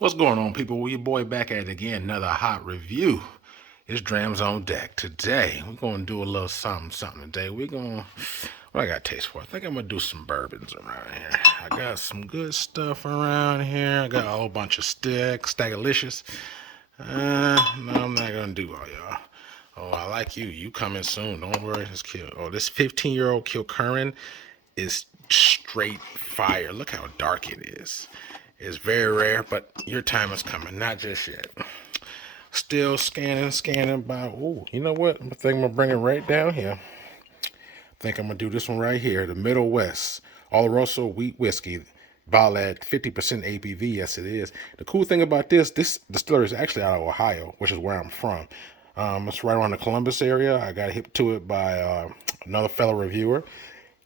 What's going on, people? Well, your boy back at it again. Another hot review. It's Drams on deck. Today, we're going to do a little something today. What I got taste for? I think I'm going to do some bourbons around here. I got some good stuff around here. I got a whole bunch of Staggalicious. No, I'm not going to do all y'all. Oh, I like you. You coming soon. Don't worry. This 15-year-old Kilcurran is straight fire. Look how dark it is. It's very rare, but your time is coming. Not just yet. Still scanning by. Oh, you know what? I think I'm going to bring it right down here. I think I'm going to do this one right here. The Middle West Oloroso wheat whiskey. Bottled at 50% ABV. Yes, it is. The cool thing about this distillery is actually out of Ohio, which is where I'm from. It's right around the Columbus area. I got hip to it by another fellow reviewer.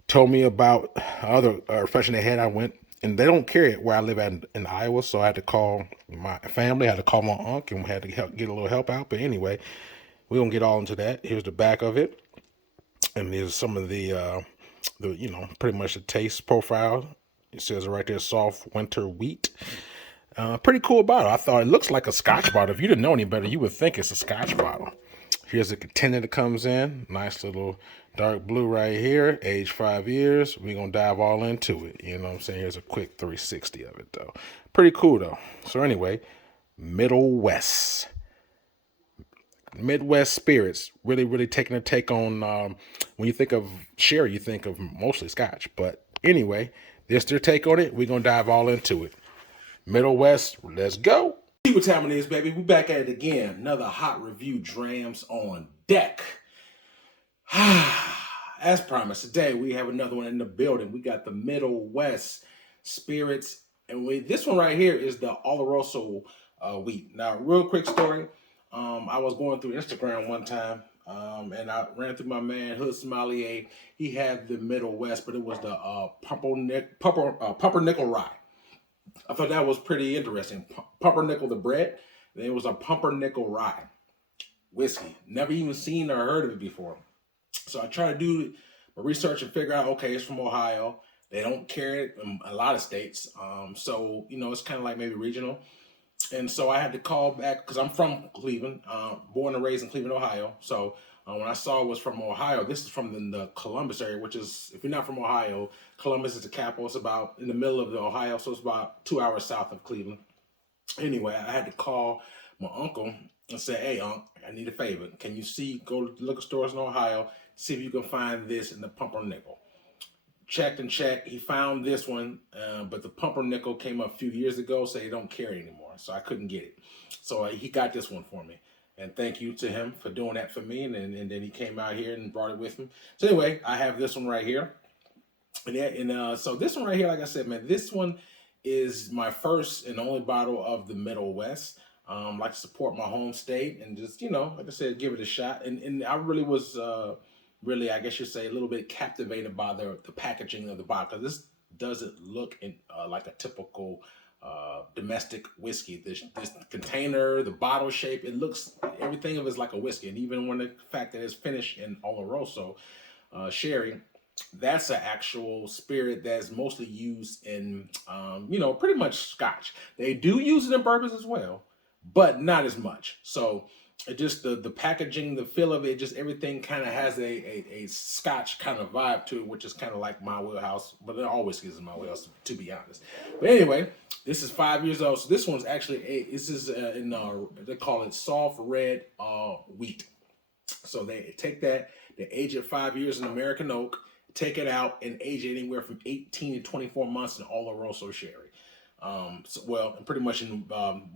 Told me about other refreshing they had. I went, and they don't carry it where I live at in Iowa, so I had to call my family. I had to call my uncle, and we had to get a little help out. But anyway, we don't get all into that. Here's the back of it, and there's some of the pretty much the taste profile. It says right there, soft winter wheat. Pretty cool bottle. I thought it looks like a Scotch bottle. If you didn't know any better, you would think it's a Scotch bottle. Here's the container that comes in. Nice little dark blue right here. Age 5 years. We're going to dive all into it. You know what I'm saying? Here's a quick 360 of it, though. Pretty cool, though. So anyway, Middle West. Midwest spirits. Really taking a take on, when you think of sherry, you think of mostly Scotch. But anyway, this their take on it. We're going to dive all into it. Middle West, let's go. See what time it is, baby. We back at it again. Another hot review, Drams on deck. As promised, today we have another one in the building. We got the Middle West spirits, and this one right here is the Oloroso wheat. Now, real quick story. I was going through Instagram one time, and I ran through my man Hood Sommelier. He had the Middle West, but it was the pumpernickel rye. I thought that was pretty interesting. Pumpernickel the bread, then it was a pumpernickel rye whiskey. Never even seen or heard of it before. So I try to do my research and figure out, okay, it's from Ohio. They don't carry it in a lot of states. So, it's kind of like maybe regional. And so I had to call back because I'm from Cleveland, born and raised in Cleveland, Ohio. So when I saw it was from Ohio, this is from the Columbus area, which is, if you're not from Ohio, Columbus is the capital. It's about in the middle of the Ohio, so it's about 2 hours south of Cleveland. Anyway, I had to call my uncle and say, hey, Unc, I need a favor. Can you go to liquor stores in Ohio, see if you can find this in the pumpernickel? Checked and checked. He found this one, but the pumpernickel came up a few years ago, so they don't carry anymore. So I couldn't get it. So he got this one for me. And thank you to him for doing that for me. And then he came out here and brought it with him. So anyway, I have this one right here. So this one right here, like I said, man, this one is my first and only bottle of the Middle West. Like to support my home state and just, like I said, give it a shot. And I really was, I guess you'd say, a little bit captivated by the packaging of the bottle. Because this doesn't look like a typical domestic whiskey. This container, the bottle shape, everything of it is like a whiskey. And even when the fact that it's finished in Oloroso sherry, that's an actual spirit that's mostly used in, pretty much Scotch. They do use it in bourbons as well, but not as much. So it just the packaging, the feel of it, just everything kind of has a Scotch kind of vibe to it, which is kind of like my wheelhouse. But it always is my wheelhouse, to be honest. But anyway, this is 5 years old. So this one's actually they call it soft red wheat. So they take that, they age it 5 years in American oak, take it out and age it anywhere from 18 to 24 months in Oloroso sherry. And pretty much in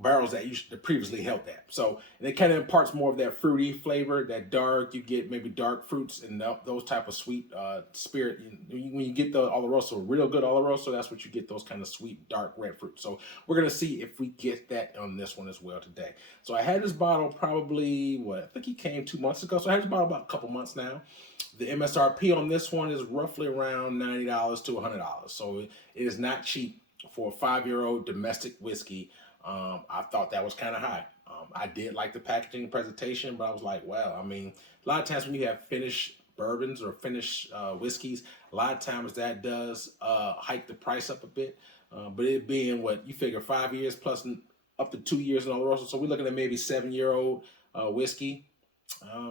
barrels that previously held that. So it kind of imparts more of that fruity flavor, that dark. You get maybe dark fruits and those type of sweet spirit. When you get the Oloroso, real good Oloroso, that's what you get, those kind of sweet, dark red fruit. So we're going to see if we get that on this one as well today. So I had this bottle probably, I think he came 2 months ago. So I had this bottle about a couple months now. The MSRP on this one is roughly around $90 to $100. So it is not cheap for a 5-year-old domestic whiskey. I thought that was kind of high. I did like the packaging and presentation, but I was like, wow. I mean, a lot of times when you have finished bourbons or finished whiskeys, a lot of times that does hike the price up a bit. But it being what you figure 5 years plus up to 2 years in Oloroso. So we're looking at maybe 7-year-old whiskey.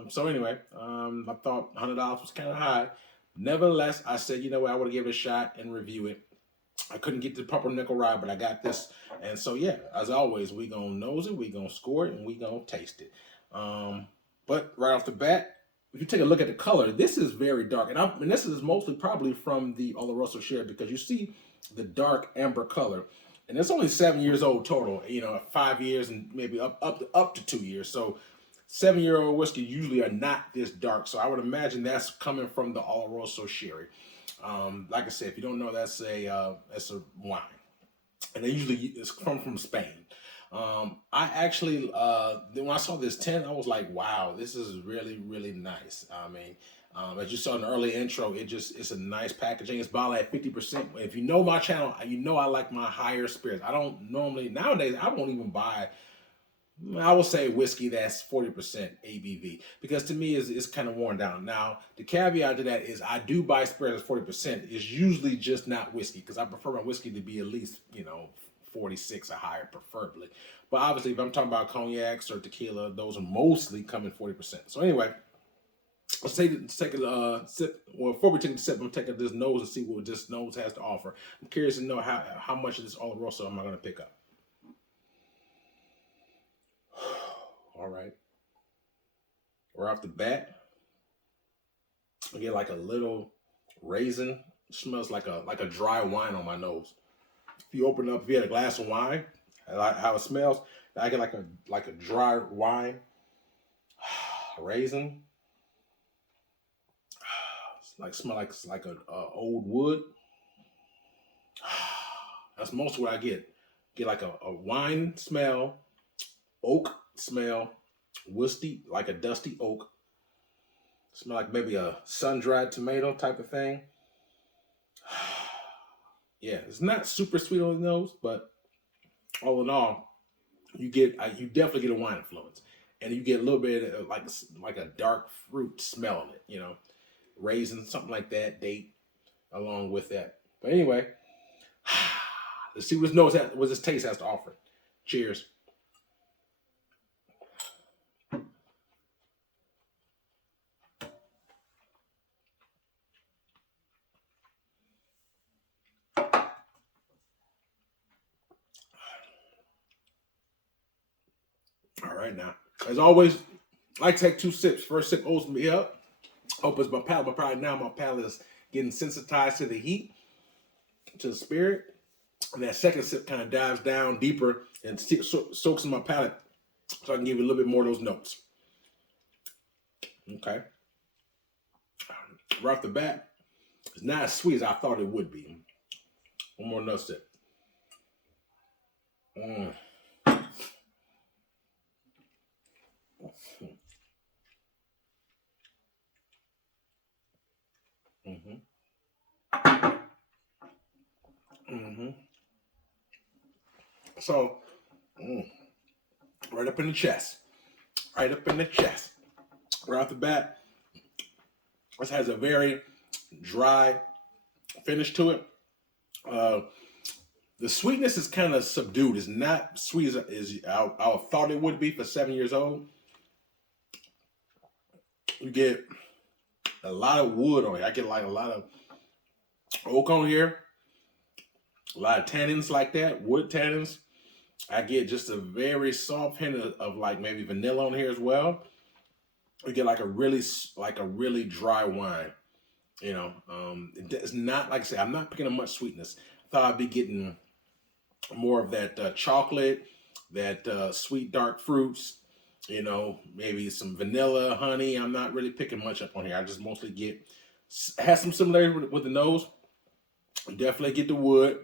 So anyway, I thought $100 was kind of high. Nevertheless, I said, you know what, I would give it a shot and review it. I couldn't get the pumpernickel rye, but I got this. And so, yeah, as always, we going to nose it, we going to score it, and we going to taste it. But right off the bat, if you take a look at the color, this is very dark. And this is mostly probably from the Oloroso sherry, because you see the dark amber color. And it's only 7 years old total, 5 years and maybe up to 2 years. So 7-year-old whiskey usually are not this dark. So I would imagine that's coming from the Oloroso sherry. Like I said, if you don't know, that's a wine, and they usually it's from Spain. I actually when I saw this tin, I was like, wow, this is really, really nice. I mean, as you saw in the early intro, it's a nice packaging. It's bottled at 50%. If you know my channel, you know I like my higher spirits. I don't normally, nowadays, I won't even buy, I will say, whiskey that's 40% ABV, because to me it's kind of worn down. Now, the caveat to that is I do buy spirits at 40%. It's usually just not whiskey, because I prefer my whiskey to be at least 46 or higher, preferably. But obviously, if I'm talking about cognacs or tequila, those are mostly coming 40%. So anyway, let's take a sip. Well, before we take a sip, I'm taking this nose and see what this nose has to offer. I'm curious to know how much of this Oloroso am I going to pick up. All right. Right off the bat, I get like a little raisin. It smells like a dry wine on my nose. If you open up, if you had a glass of wine, how it smells, I get like a dry wine. Raisin. Smell like a old wood. That's most what I get. Get like a wine smell, oak smell, whiskey, like a dusty oak. Smell like maybe a sun-dried tomato type of thing. Yeah, it's not super sweet on the nose, but all in all, you definitely get a wine influence, and you get a little bit of like a dark fruit smell in it, raisin, something like that, date, along with that. But anyway, let's see what this taste has to offer. Cheers. All right, now, as always, I take 2 sips. First sip opens me up, opens my palate, but probably now my palate is getting sensitized to the heat, to the spirit. And that second sip kind of dives down deeper and soaks in my palate, so I can give you a little bit more of those notes. Okay. Right off the bat, it's not as sweet as I thought it would be. One more nut sip. Mm. Mm-hmm. Mm-hmm. So, right up in the chest. Right up in the chest. Right off the bat, this has a very dry finish to it. The sweetness is kind of subdued. It's not sweet as I thought it would be for 7 years old. You get a lot of wood on it. I get like a lot of oak on here. A lot of tannins like that, wood tannins. I get just a very soft hint of like maybe vanilla on here as well. You get like a really dry wine. It's not, like I said, I'm not picking up much sweetness. I thought I'd be getting more of that chocolate, that sweet dark fruits, maybe some vanilla, honey. I'm not really picking much up on here. I just mostly has some similarity with the nose. You definitely get the wood.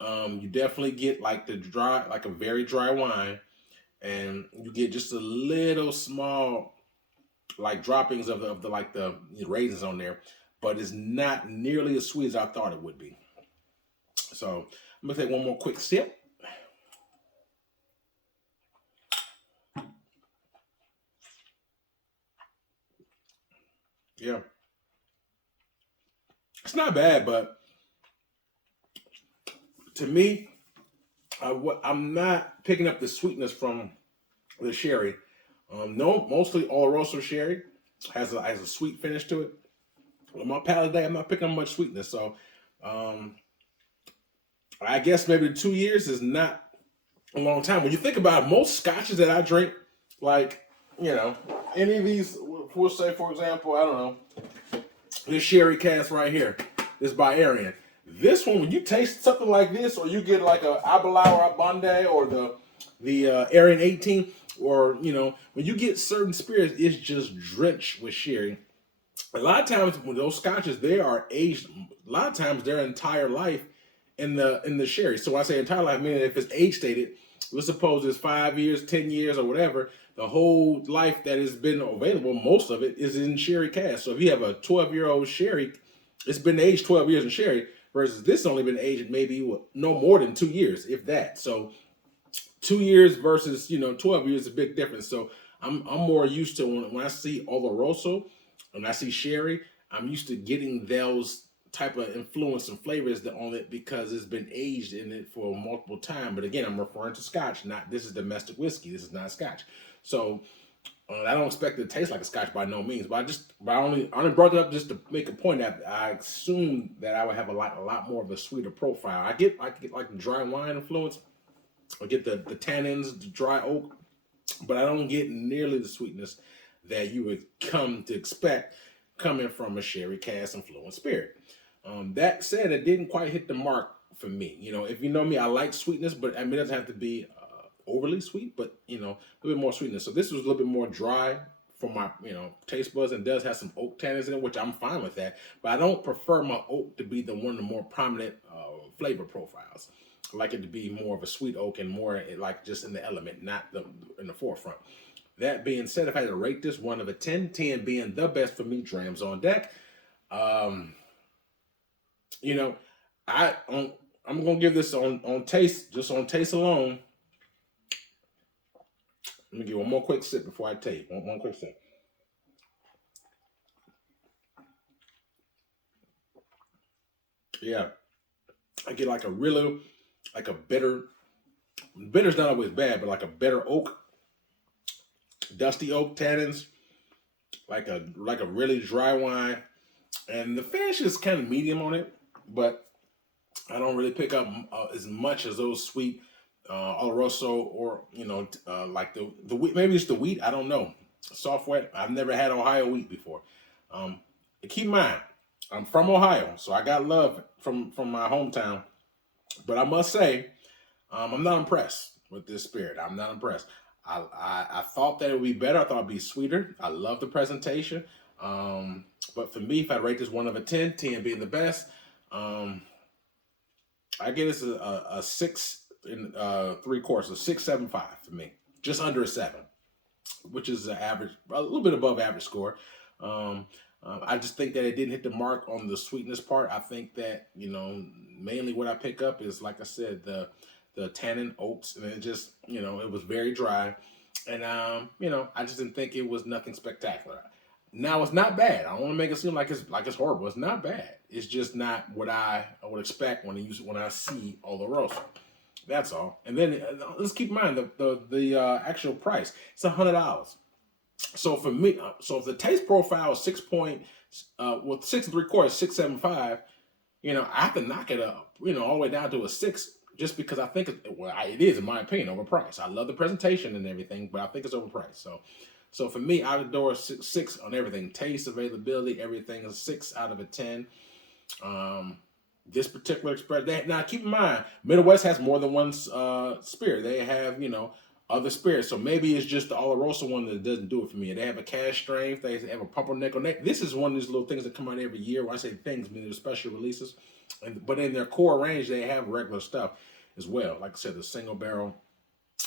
You definitely get like a very dry wine, and you get just a little small like droppings of the raisins on there, but it's not nearly as sweet as I thought it would be. So I'm gonna take one more quick sip. Yeah, it's not bad, but to me, I'm not picking up the sweetness from the sherry. No, mostly Oloroso sherry has a sweet finish to it. On my palate day, I'm not picking up much sweetness. So um, I guess maybe 2 years is not a long time. When you think about it, most scotches that I drink, like, you know, any of these, we'll say, for example, I don't know, this sherry cask right here is by Arian. This one, when you taste something like this, or you get like a Abelau Abande or the Arian 18, or when you get certain spirits, it's just drenched with sherry. A lot of times when those scotches, they are aged. A lot of times their entire life in the sherry. So when I say entire life, meaning if it's age stated, let's suppose it's 5 years, 10 years, or whatever. The whole life that has been available, most of it is in sherry cask. So if you have a 12-year-old sherry, it's been aged 12 years in sherry, versus this only been aged maybe no more than 2 years, if that. So 2 years versus 12 years is a big difference. So I'm more used to when I see Oloroso and I see sherry, I'm used to getting those type of influence and flavors that on it because it's been aged in it for multiple time. But again, I'm referring to Scotch, not this is domestic whiskey. This is not Scotch. So I don't expect it to taste like a Scotch by no means. But I only brought it up just to make a point that I assumed that I would have a lot more of a sweeter profile. I get like the dry wine influence. I get the tannins, the dry oak, but I don't get nearly the sweetness that you would come to expect coming from a sherry cask influenced spirit. That said, it didn't quite hit the mark for me. If you know me, I like sweetness, but I mean, it doesn't have to be overly sweet, but a little bit more sweetness. So this was a little bit more dry for my taste buds, and does have some oak tannins in it, which I'm fine with that. But I don't prefer my oak to be the one of the more prominent flavor profiles. I like it to be more of a sweet oak and more like just in the element, not in the forefront. That being said, if I had to rate this 1 of 10, 10 being the best for me, Drams on deck. Um, you know, I'm gonna give this on taste, just on taste alone. Let me give one more quick sip before I taste. One quick sip. Yeah, I get like a really like a bitter. Bitter's not always bad, but like a bitter oak, dusty oak tannins, like a really dry wine, and the finish is kind of medium on it, but I don't really pick up as much as those sweet Oloroso or like the wheat. Maybe it's the wheat. I don't know. Soft wet. I've never had Ohio wheat before. Um, Keep in mind, I'm from Ohio, so I got love from my hometown. But I must say, I'm not impressed with this spirit. I'm not impressed. I thought that it would be better. I thought it'd be sweeter. I love the presentation. But for me, if I rate this 1 of 10, 10 being the best, um, I give this a 6 and 3/4, a 6.75 for me, just under a 7, which is an average, a little bit above average score. Um, I just think that it didn't hit the mark on the sweetness part. I think that mainly what I pick up is, like I said, the tannin oats, and it just it was very dry, and I just didn't think it was nothing spectacular. Now it's not bad. I don't want to make it seem like it's horrible. It's not bad. It's just not what I would expect when I see Oloroso. That's all. And then let's keep in mind the actual price. It's $100. So for me, so if the taste profile is 6.75, 6.75, I have to knock it up, all the way down to a 6, just because I think it is, in my opinion, overpriced. I love the presentation and everything, but I think it's overpriced. So for me, out of the door, six on everything. Taste, availability, everything is 6 out of 10. This particular express. Now, keep in mind, Middle West has more than one spirit. They have, other spirits. So maybe it's just the Oloroso one that doesn't do it for me. They have a cash strength. They have a pumpernickel. This is one of these little things that come out every year. When I say things, I mean they're special releases. But in their core range, they have regular stuff as well. Like I said, the single barrel.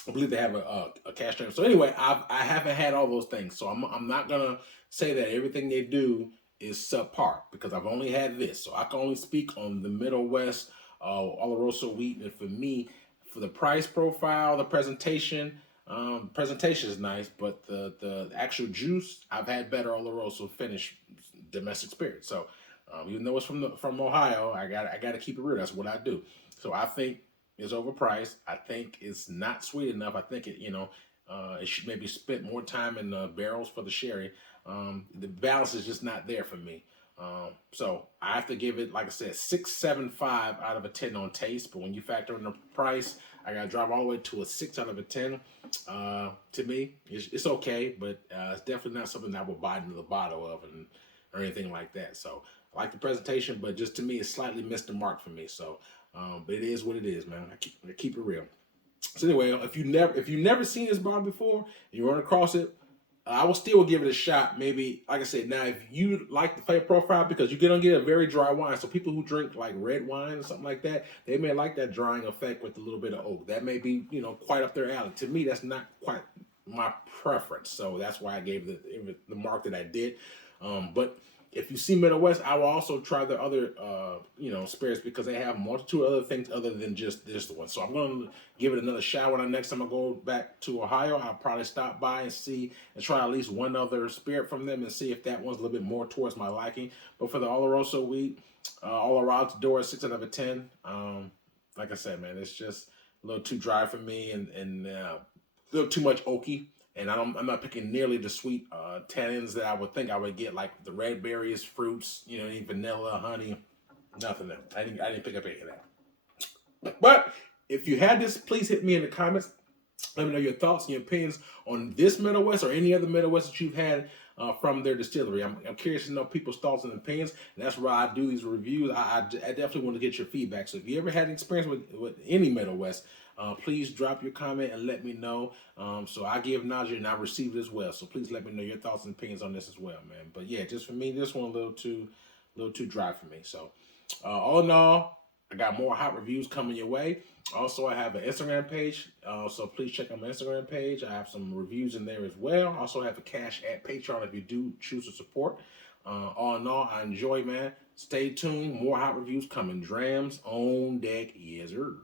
I believe they have a cash strength. So anyway, I haven't had all those things. So I'm not gonna say that everything they do is subpar, because I've only had this. So I can only speak on the Middle West Oloroso wheat. And for me, for the price profile, the presentation is nice, but the actual juice, I've had better Oloroso finish domestic spirit. So even though it's from Ohio, I got to keep it real. That's what I do. So I think is overpriced. I think it's not sweet enough. I think it should maybe spend more time in the barrels for the sherry. The balance is just not there for me. So I have to give it, like I said, 6.75 out of a 10 on taste. But when you factor in the price, I gotta drop all the way to a 6 out of a 10. To me, it's okay, but it's definitely not something that I would buy into the bottle of or anything like that. So I like the presentation, but just to me, it slightly missed the mark for me. So, but it is what it is, man. I keep it real. So anyway, if you never seen this bar before and you run across it, I will still give it a shot. Maybe, like I said, now if you like the flavor profile, because you're gonna get a very dry wine, so people who drink like red wine or something like that, they may like that drying effect with a little bit of oak. That may be quite up their alley. To me, that's not quite my preference, so that's why I gave the mark that I did. But if you see Middle West, I will also try the other, spirits, because they have a multitude of other things other than just this one. So I'm going to give it another shot. When next time I go back to Ohio, I'll probably stop by and see and try at least one other spirit from them and see if that one's a little bit more towards my liking. But for the Oloroso wheat, Oloroso door 6 out of a 10. Like I said, man, it's just a little too dry for me and a little too much oaky. And I'm not picking nearly the sweet tannins that I would think I would get, like the red berries, fruits, any vanilla, honey, nothing else. I didn't pick up any of that. But if you had this, please hit me in the comments. Let me know your thoughts and your opinions on this Middle West or any other Middle West that you've had from their distillery. I'm curious to know people's thoughts and opinions, and that's why I do these reviews. I definitely want to get your feedback. So if you ever had an experience with any Middle West, please drop your comment and let me know. So I give knowledge and I receive it as well. So please let me know your thoughts and opinions on this as well, man. But yeah, just for me, this one a little too dry for me. So all in all, I got more hot reviews coming your way. Also, I have an Instagram page, so please check out my Instagram page. I have some reviews in there as well. Also, I have a cash at Patreon if you do choose to support. All in all, I enjoy, man. Stay tuned. More hot reviews coming. Drams on deck. Yes, sir.